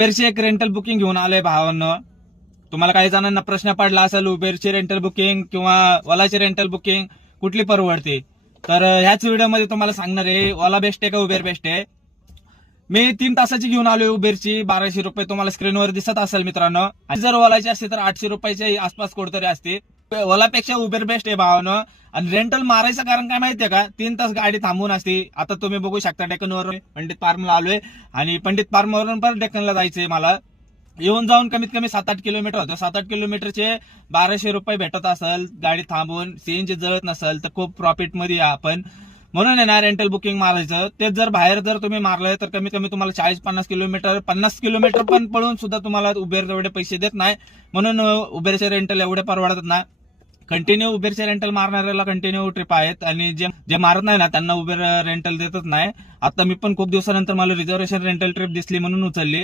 उबेरची एक rental booking घेऊन आलोय भावांनो. तुम्हाला काही जणांना प्रश्न पडला असेल उबेरची रेंटल बुकिंग किंवा ओलाची रेंटल बुकिंग कुठली परवडते. तर ह्याच व्हिडिओमध्ये तुम्हाला सांगणार आहे ओला बेस्ट आहे का उबेर बेस्ट आहे. मी 3 तासाची घेऊन आलोय उबेरची. 1200 रुपये तुम्हाला स्क्रीनवर दिसत असेल मित्रांनो. आणि जर ओलाची असते तर 800 रुपयाच्या आसपास कुठतरी असते. ओलापेक्षा उबेर बेस्ट आहे भावानो. आणि रेंटल मारायचं कारण काय माहितीये का, 3 तास गाडी थांबून असते. आता तुम्ही बघू शकता डेक्कनवर पंडित फार्मला आलोय आणि पंडित फार्मवरून पण डेक्कनला जायचंय मला. येऊन जाऊन कमीत कमी 7-8 किलोमीटर होतं. 7-8 किलोमीटरचे 1200 रुपये भेटत असेल गाडी थांबून, सीएनजी जळत नसेल तर खूप प्रॉफिट मध्ये आपण. म्हणून आहे ना रेंटल बुकिंग मारायचं. तेच जर बाहेर जर तुम्ही मारलंय तर कमीत कमी तुम्हाला 40-50 किलोमीटर 50 किलोमीटर पण पळून सुद्धा तुम्हाला उबेर एवढे पैसे देत नाही. म्हणून उबेरचे रेंटल एवढे परवडतात ना. कंटिन्यू उबेरचे रेंटल मारणाऱ्याला कंटिन्यू ट्रिप आहेत आणि जे मारत नाही ना त्यांना उबेर रेंटल देतच नाही. आता मी पण खूप दिवसानंतर मला रिझर्वेशन रेंटल ट्रिप दिसली म्हणून उचलली.